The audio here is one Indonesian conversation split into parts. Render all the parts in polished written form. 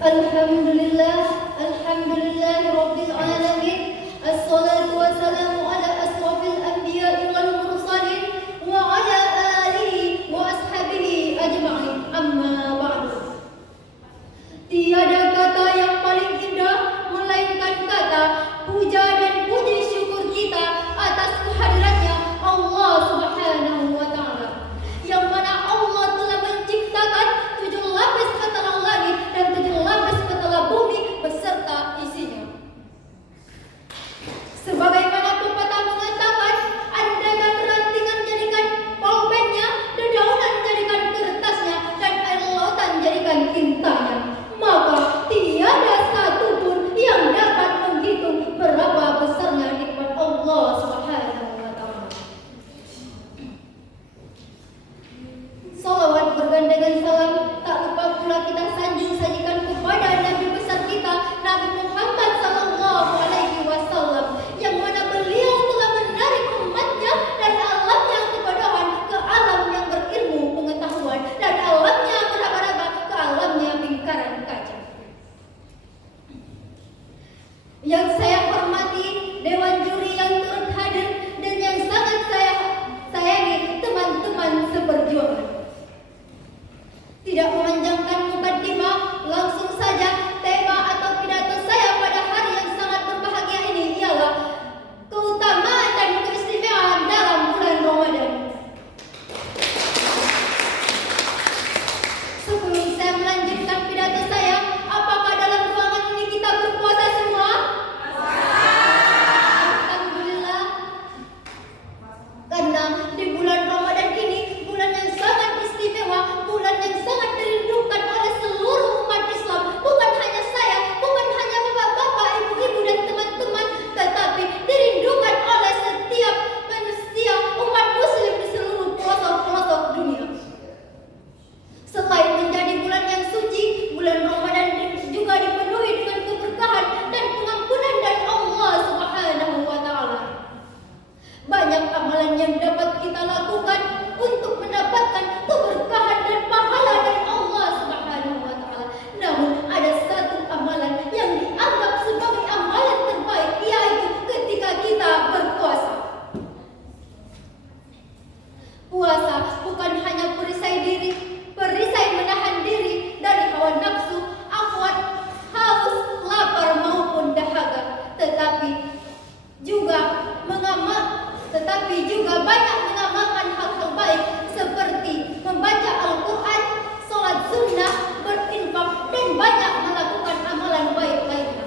Alhamdulillah, Rabbil Alamin. Assalatu wassalamu ala asrafil anbiya'i wal mursalin wa ala alihi wa ashabihi ajma'in. Amma ba'du. Tiada kata yang paling indah melainkan kata puja dan puji syukur kita atas kehadirannya Allah Subhanahu wa taala, yang mana Allah telah menciptakan 7 lapis petala langit dan 7 lapis petala bumi beserta isinya. Sebagaimana pepatah mengatakan, andaikan rantingan jadikan pulpennya, dedaunan jadikan kertasnya, dan air lautan jadikan tintanya, maka tiada satupun yang dapat menghitung berapa besarnya nikmat Allah Subhanahu wa taala. Salawat bergandengan salam tak lupa pula kita sanjung sajikan kepada Nabi besar kita, Nabi Muhammad sallallahu alaihi wasallam, yang mana beliau telah menarik umatnya dari alam yang kebodohan ke alam yang berilmu pengetahuan, dari alamnya meraba-raba ke alamnya lingkaran kaca. Yang saya hormati dewan juri yang turut hadir dan yang sangat saya sayangi teman-teman seperjuangan. Tidak memanjangkan mukaddimah, langsung saja tema atau pidato saya pada hari yang sangat berbahagia ini ialah keutamaan dan keistimewaan dalam bulan Ramadan. Sebelum saya melanjutkan pidato saya, apakah dalam ruangan ini kita berpuasa semua? Alhamdulillah. Karena di bulan Ramadan ini, bulan yang sangat istimewa, bulan yang sangat dirindukan oleh seluruh umat Islam, bukan hanya saya, bukan hanya bapak-bapak, ibu-ibu dan teman-teman, tetapi dirindukan oleh setiap manusia, umat muslim di seluruh pelosok-pelosok dunia. Selain menjadi bulan yang suci, bulan Ramadan juga dipenuhi dengan keberkahan dan pengampunan dari Allah Subhanahu wa taala. Banyak amalan yang dapat kita lakukan untuk mendapatkan keberkahan dan pahala dari Allah Subhanahu wa taala. Namun ada satu amalan yang dianggap sebagai amalan terbaik, yaitu ketika kita berpuasa. Puasa bukan hanya perisai menahan diri dari hawa nafsu, akhwat, haus, lapar maupun dahaga, tetapi juga banyak mengamalkan hal-hal baik seperti membaca Al-Quran, sholat sunnah, berinfak, dan banyak melakukan amalan baik lainnya.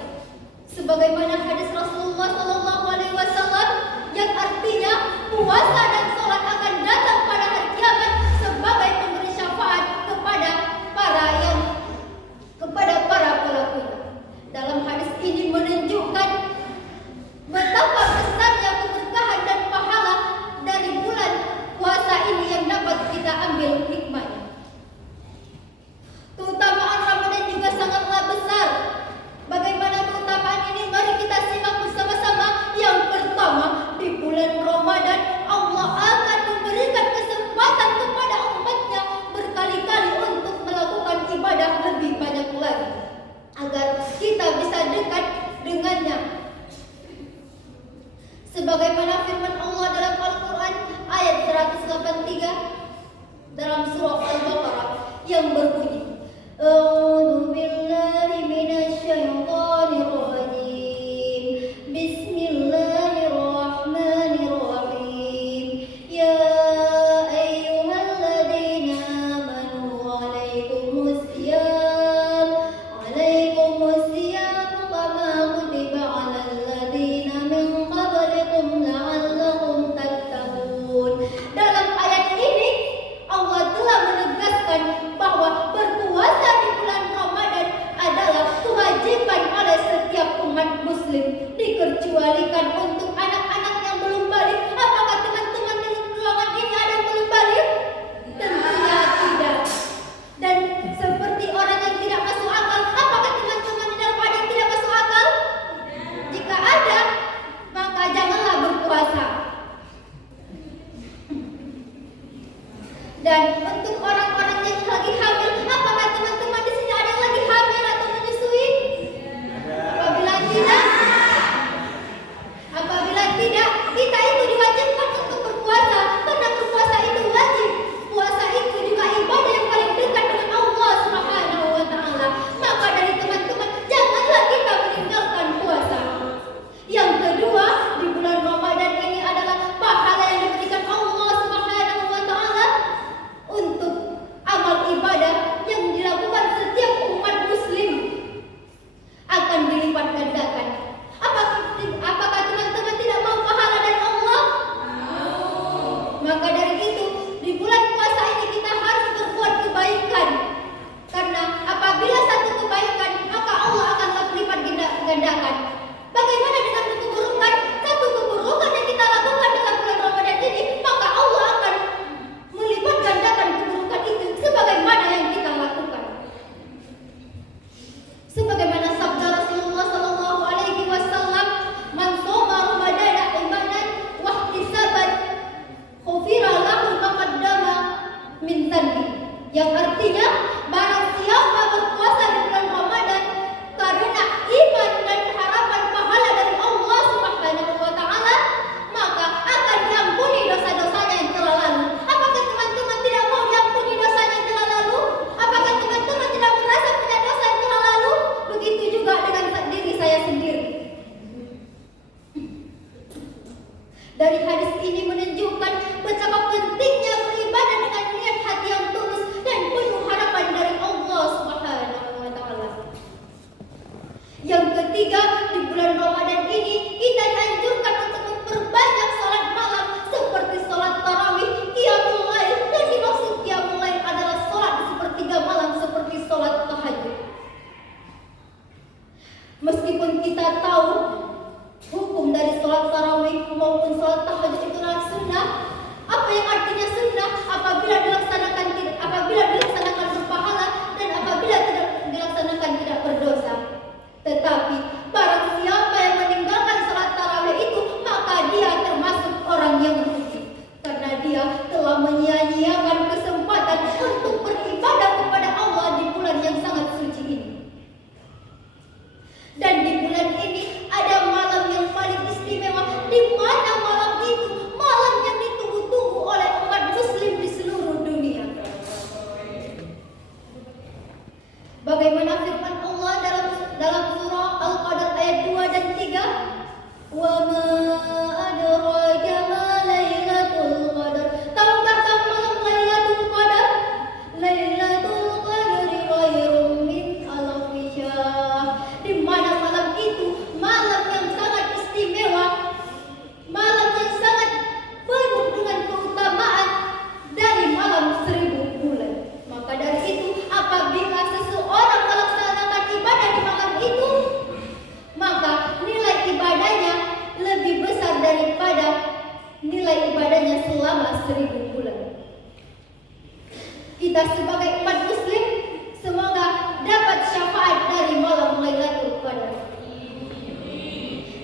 Sebagaimana hadis Rasulullah Sallallahu Alaihi Wasallam yang artinya puasa dan sholat akan datang pada hari kiamat sebagai pemberi syafaat kepada para pelakunya. Dalam hadis ini menunjukkan betapa besarnya keberkahan dan pahala dari bulan puasa ini yang dapat kita ambil hikmahnya. Keutamaan Ramadan juga sangatlah besar. Bagaimana keutamaan ini? Mari kita simak bersama-sama. Yang pertama, di bulan Ramadan Allah akan memberikan kesempatan kepada umatnya berkali-kali untuk melakukan ibadah lebih banyak lagi, agar kita bisa dekat dengannya. Sebagaimana firman Allah dalam Al-Quran ayat 183 dalam surah Al-Baqarah yang berbunyi, A'udzu billahi minasy syaithanir rajim. Bismillahirrahmanirrahim. Ya ayyuhalladzina amanu 'alaikumusiyam kama kutiba 'alal ladzina min qablikum la'allakum tattaqun. Dalam ayat ini Allah telah menegaskan bahwa Bagaimana firman Allah dalam surah Al-Qadr ayat 2 dan 3? Wa ma adraka ma lailatul qadar. Tahukah kamu malam Lailatul Qadar? Lailatul Qadri khairum min alfi syahr. Di mana malam itu malam yang sangat istimewa, malam yang sangat penuh dengan keutamaan dari malam 1000 bulan. Maka dari itu apabila seseorang melaksanakan ibadah di malam itu, maka nilai ibadahnya lebih besar daripada nilai ibadahnya selama 1000 bulan. Kita sebagai umat muslim semoga dapat syafaat dari malam Lailatul Qadar.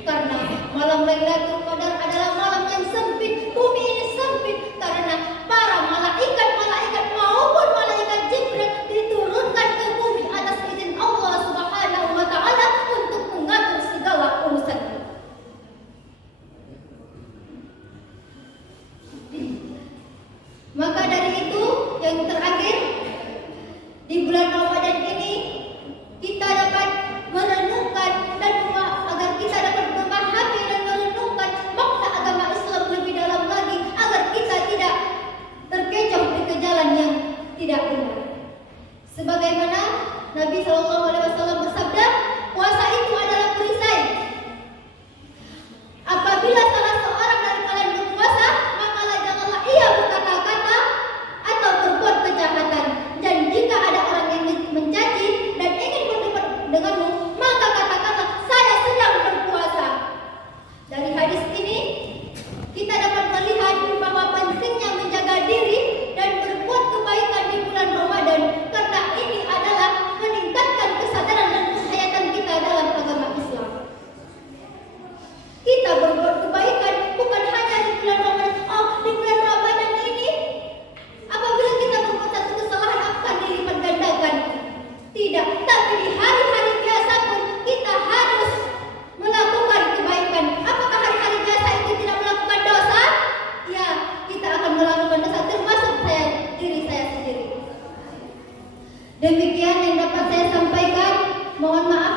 Karena malam Lailatul Qadar adalah malam yang sempit, bumi ini sempit karena para malaikat maupun malaikat Jibril diturunkan ke bumi atas izin Allah Subhanahu wa taala untuk mengatur segala urusan. Maka dari itu yang terakhir, di bulan Ramadan ini kita dapat merenungkan dan agar kita dapat memahami dan merenungkan makna agama Islam lebih dalam lagi agar kita tidak terkecoh ke jalan yang tidak benar. Sebagaimana Nabi SAW bersabda, puasa itu adalah perisai. Apabila salah seorang dari kalian berpuasa, maka janganlah ia berkata-kata atau berbuat kejahatan. Dan jika ada orang yang mencaci dan ingin berdebat denganmu, maka katakanlah saya sedang berpuasa. Dari hadis ini kita dapat melihat bahwa pentingnya menjaga diri dan berbuat kebaikan di bulan Ramadan, karena ini adalah meningkatkan kesadaran dan penghayatan kita dalam agama Islam. Kita berbuat kebaikan bukan hanya di bulan Ramadan. Oh, di bulan Ramadan ini apabila kita berbuat satu kesalahan akan dilipat gandakan. Tidak, tapi di hari-hari biasa pun kita harus melakukan kebaikan. Apakah hari-hari biasa itu tidak melakukan dosa? Ya, kita akan melakukan dosa, termasuk diri saya sendiri. Demikian yang dapat saya sampaikan. Mohon maaf